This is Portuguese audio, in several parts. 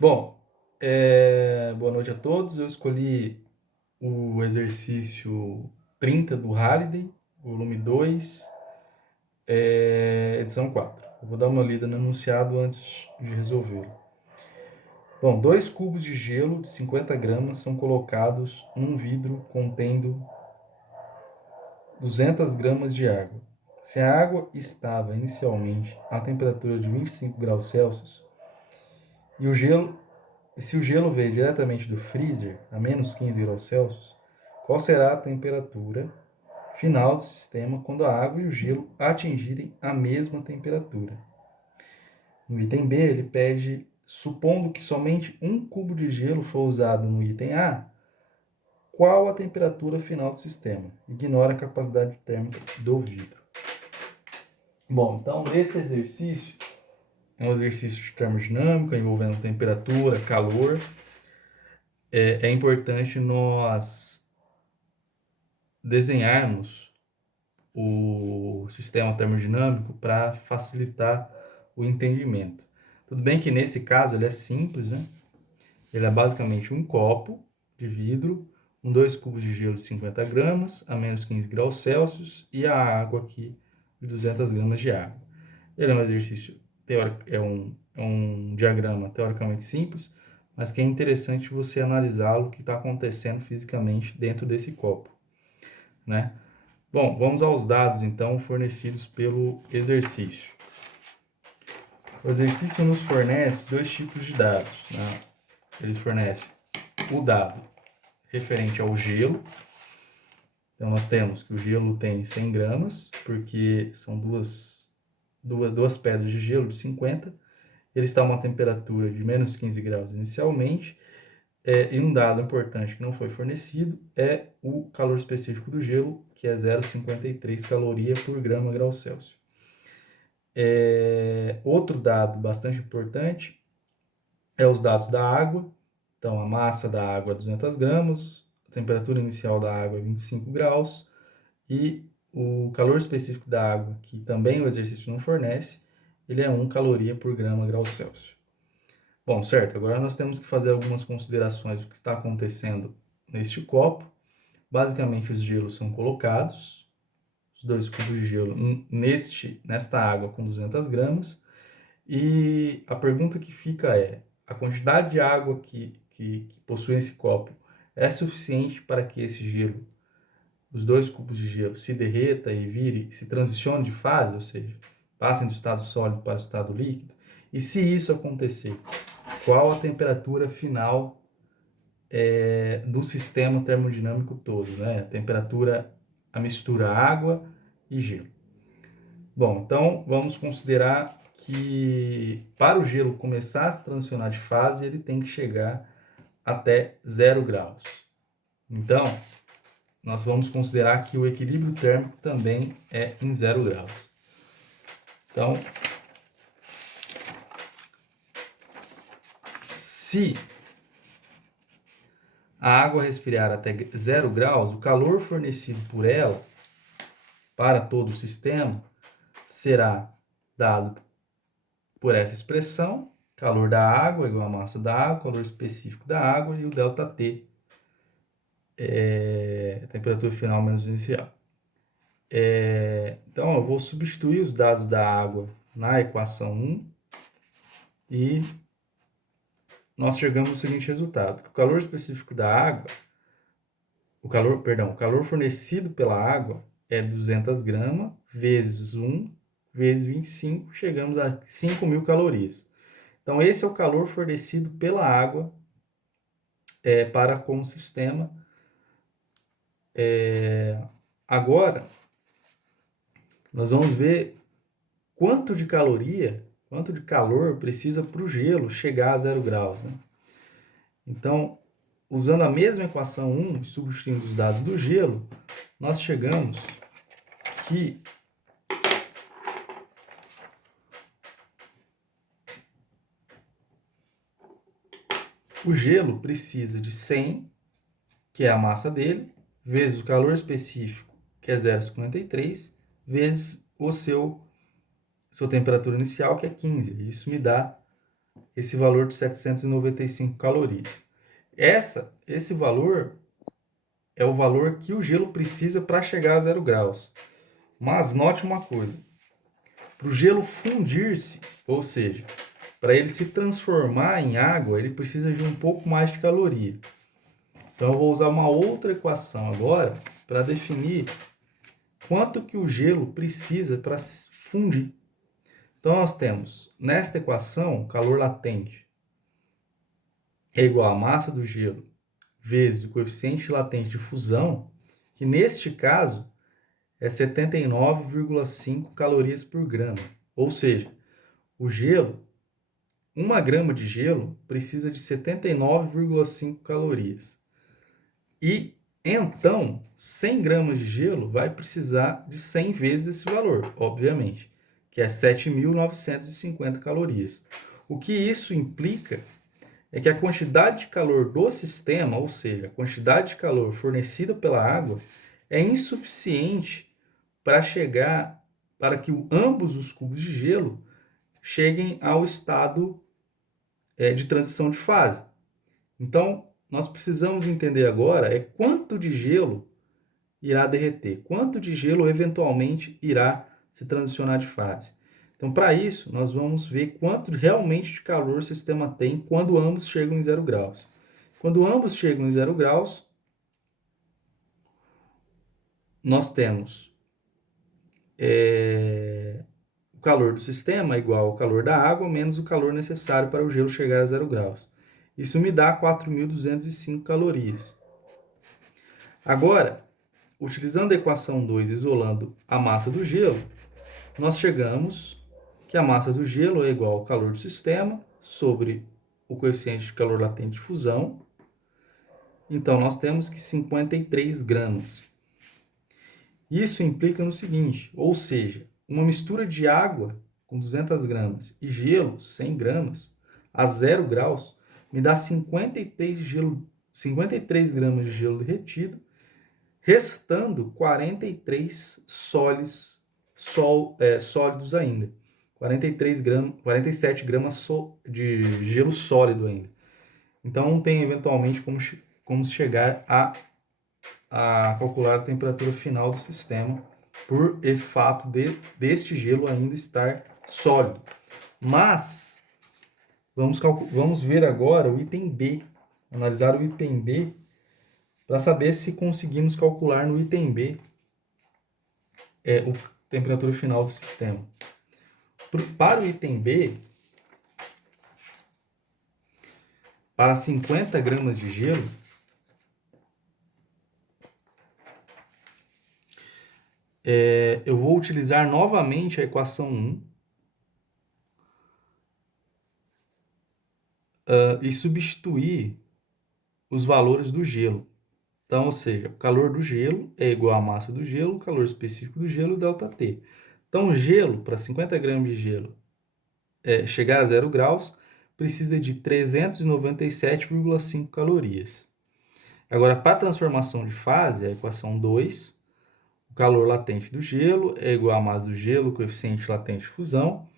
Bom, boa noite a todos. Eu escolhi o exercício 30 do Halliday, volume 2, edição 4. Eu vou dar uma lida no enunciado antes de resolvê-lo. Bom, 2 cubos de gelo de 50 gramas são colocados num vidro contendo 200 gramas de água. Se a água estava inicialmente a temperatura de 25 graus Celsius e o gelo E se o gelo veio diretamente do freezer, a menos 15 graus Celsius, qual será a temperatura final do sistema quando a água e o gelo atingirem a mesma temperatura? No item B, ele pede, supondo que somente 1 cubo de gelo for usado no item A, qual a temperatura final do sistema? Ignora a capacidade térmica do vidro. Bom, então esse exercício é um exercício de termodinâmica envolvendo temperatura, calor. É importante nós desenharmos o sistema termodinâmico para facilitar o entendimento. Tudo bem que nesse caso ele é simples, né? Ele é basicamente um copo de vidro, 2 cubos de gelo de 50 gramas, a menos 15 graus Celsius, e a água aqui de 200 gramas de água. Ele é um exercício teórico, é um diagrama teoricamente simples, mas que é interessante você analisá-lo, o que está acontecendo fisicamente dentro desse copo, né? Bom, vamos aos dados então fornecidos pelo exercício. O exercício nos fornece 2 tipos de dados, né? Ele fornece o dado referente ao gelo. Então nós temos que o gelo tem 100 gramas, porque são duas pedras de gelo de 50. Ele está a uma temperatura de menos 15 graus inicialmente. E um dado importante que não foi fornecido é o calor específico do gelo, que é 0,53 caloria por grama grau Celsius. Outro dado bastante importante é os dados da água. Então, a massa da água é 200 gramas, a temperatura inicial da água é 25 graus e o calor específico da água, que também o exercício não fornece, ele é 1 caloria por grama grau Celsius. Bom, certo, agora nós temos que fazer algumas considerações do que está acontecendo neste copo. Basicamente, os gelos são colocados, os 2 cubos de gelo nesta água com 200 gramas, e a pergunta que fica é: a quantidade de água que possui esse copo é suficiente para que esse gelo, os 2 cubos de gelo, se derreta e se transicione de fase, ou seja, passem do estado sólido para o estado líquido? E se isso acontecer, qual a temperatura final do sistema termodinâmico todo, né? A temperatura, a mistura água e gelo. Bom, então vamos considerar que para o gelo começar a se transicionar de fase, ele tem que chegar até 0 graus. Então, nós vamos considerar que o equilíbrio térmico também é em 0 graus. Então, se a água resfriar até 0 graus, o calor fornecido por ela para todo o sistema será dado por essa expressão: calor da água igual a massa da água, calor específico da água, e o ΔT, temperatura final menos inicial. Então, eu vou substituir os dados da água na equação 1 e nós chegamos ao seguinte resultado: que o calor específico da água, o calor fornecido pela água é 200 gramas vezes 1 vezes 25, chegamos a 5.000 calorias. Então, esse é o calor fornecido pela água para com o sistema. Agora, nós vamos ver quanto de calor precisa para o gelo chegar a 0 graus. Né? Então, usando a mesma equação 1 e substituindo os dados do gelo, nós chegamos que o gelo precisa de 100, que é a massa dele, vezes o calor específico, que é 0,53, vezes sua temperatura inicial, que é 15. Isso me dá esse valor de 795 calorias. Esse valor é o valor que o gelo precisa para chegar a 0 graus. Mas note uma coisa, para o gelo fundir-se, ou seja, para ele se transformar em água, ele precisa de um pouco mais de caloria. Então eu vou usar uma outra equação agora para definir quanto que o gelo precisa para fundir. Então nós temos, nesta equação, o calor latente é igual à massa do gelo vezes o coeficiente latente de fusão, que neste caso é 79,5 calorias por grama. Ou seja, o gelo, 1 grama de gelo precisa de 79,5 calorias. E então, 100 gramas de gelo vai precisar de 100 vezes esse valor, obviamente, que é 7.950 calorias. O que isso implica é que a quantidade de calor do sistema, ou seja, a quantidade de calor fornecida pela água, é insuficiente para que ambos os cubos de gelo cheguem ao estado de transição de fase. Então, nós precisamos entender agora quanto de gelo irá derreter, quanto de gelo eventualmente irá se transicionar de fase. Então, para isso, nós vamos ver quanto realmente de calor o sistema tem quando ambos chegam em 0 graus. Quando ambos chegam em 0 graus, nós temos o calor do sistema igual ao calor da água menos o calor necessário para o gelo chegar a 0 graus. Isso me dá 4.205 calorias. Agora, utilizando a equação 2, isolando a massa do gelo, nós chegamos que a massa do gelo é igual ao calor do sistema sobre o coeficiente de calor latente de fusão. Então, nós temos que 53 gramas. Isso implica no seguinte, ou seja, uma mistura de água com 200 gramas e gelo, 100 gramas, a 0 graus, me dá 53 gramas de gelo derretido, restando 43 sólidos ainda. 47 gramas de gelo sólido ainda. Então, não tem eventualmente como chegar a calcular a temperatura final do sistema por esse fato deste gelo ainda estar sólido. Mas, vamos ver agora o item B, analisar o item B, para saber se conseguimos calcular no item B a temperatura final do sistema. Para o item B, para 50 gramas de gelo, eu vou utilizar novamente a equação 1 e substituir os valores do gelo. Então, ou seja, o calor do gelo é igual à massa do gelo, o calor específico do gelo, ΔT. Então, o gelo, para 50 gramas de gelo chegar a 0 graus, precisa de 397,5 calorias. Agora, para a transformação de fase, a equação 2, o calor latente do gelo é igual à massa do gelo, coeficiente latente de fusão.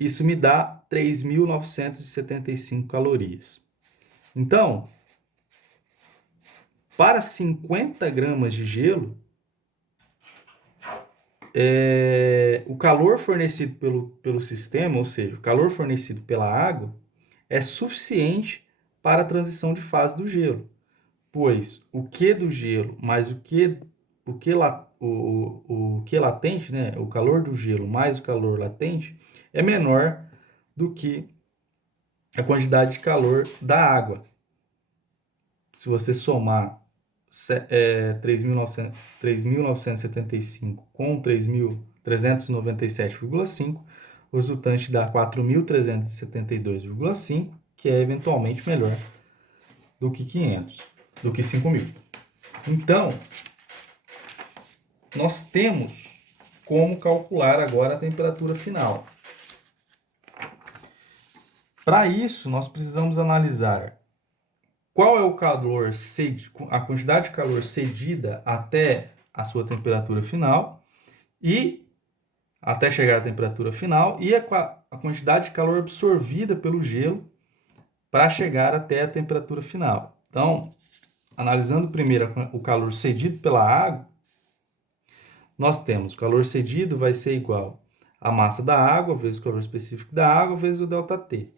Isso me dá 3.975 calorias. Então, para 50 gramas de gelo, o calor fornecido pelo sistema, ou seja, o calor fornecido pela água, é suficiente para a transição de fase do gelo, pois o Q do gelo mais o que latente, né, o calor do gelo mais o calor latente, é menor do que a quantidade de calor da água. Se você somar 3.975 com 3.397,5, o resultante dá 4.372,5, que é eventualmente melhor do que 5.000. Então, nós temos como calcular agora a temperatura final. Para isso, nós precisamos analisar qual é o calor a quantidade de calor cedida até a sua temperatura final e até chegar à temperatura final e a quantidade de calor absorvida pelo gelo para chegar até a temperatura final. Então, analisando primeiro o calor cedido pela água, nós temos o calor cedido vai ser igual à massa da água vezes o calor específico da água vezes o ΔT.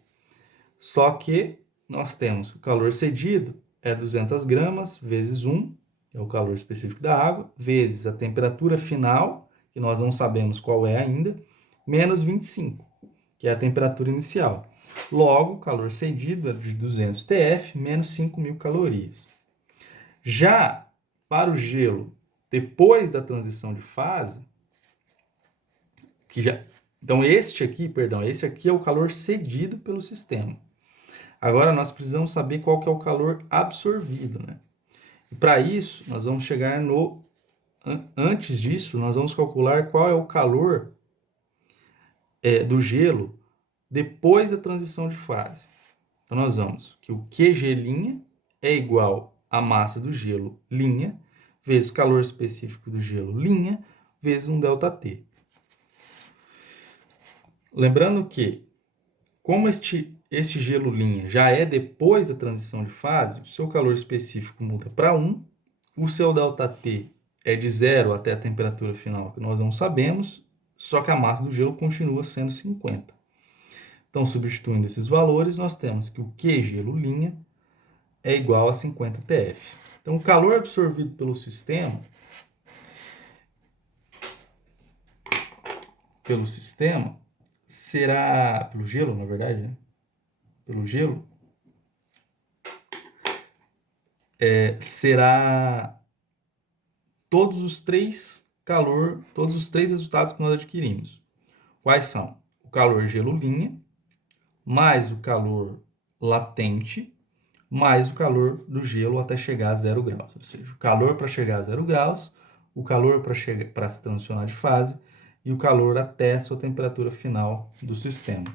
Só que nós temos que o calor cedido é 200 gramas vezes 1, que é o calor específico da água, vezes a temperatura final, que nós não sabemos qual é ainda, menos 25, que é a temperatura inicial. Logo, o calor cedido é de 200 TF menos 5.000 calorias. Já para o gelo, depois da transição de fase, então esse aqui é o calor cedido pelo sistema. Agora nós precisamos saber qual que é o calor absorvido, né? E para isso, nós vamos chegar antes disso, nós vamos calcular qual é o calor do gelo depois da transição de fase. Então nós vamos que o QG' é igual à massa do gelo linha vezes o calor específico do gelo linha vezes um ΔT. Lembrando que, como este gelo linha já é depois da transição de fase, o seu calor específico muda para 1, o seu ΔT é de 0 até a temperatura final, que nós não sabemos, só que a massa do gelo continua sendo 50. Então, substituindo esses valores, nós temos que o Q gelo linha é igual a 50 TF. Então, o calor absorvido pelo sistema será, pelo gelo, na verdade, né? Pelo gelo, será todos os três resultados que nós adquirimos. Quais são? O calor gelo linha, mais o calor latente, mais o calor do gelo até chegar a 0 graus. Ou seja, o calor para chegar a 0 graus, o calor para se transicionar de fase e o calor até a sua temperatura final do sistema.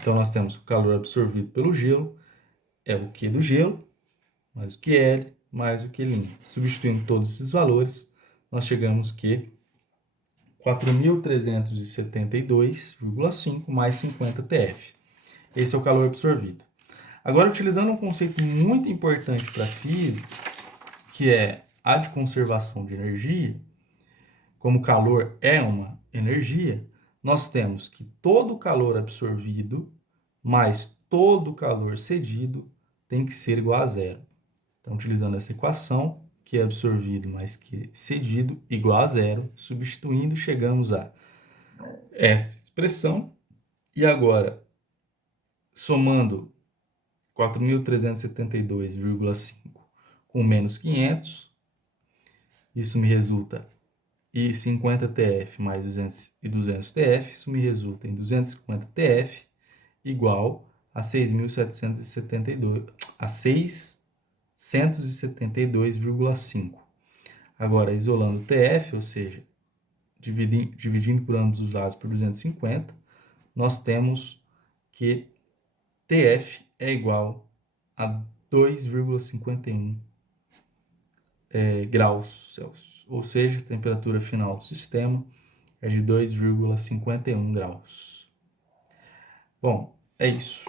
Então, nós temos o calor absorvido pelo gelo, é o Q do gelo, mais o QL, mais o Q'L. Substituindo todos esses valores, nós chegamos que 4.372,5 mais 50 TF. Esse é o calor absorvido. Agora, utilizando um conceito muito importante para a física, que é a de conservação de energia, como o calor é uma energia, nós temos que todo o calor absorvido mais todo o calor cedido tem que ser igual a zero. Então, utilizando essa equação, que é absorvido mais que cedido igual a zero, substituindo, chegamos a essa expressão. E agora, somando 4.372,5 com menos 500, isso me resulta em 50 TF mais 200 TF, isso me resulta em 250 TF igual a 672,5. Agora, isolando TF, ou seja, dividindo por ambos os lados por 250, nós temos que TF é igual a 2,51 graus Celsius. Ou seja, a temperatura final do sistema é de 2,51 graus. Bom, é isso.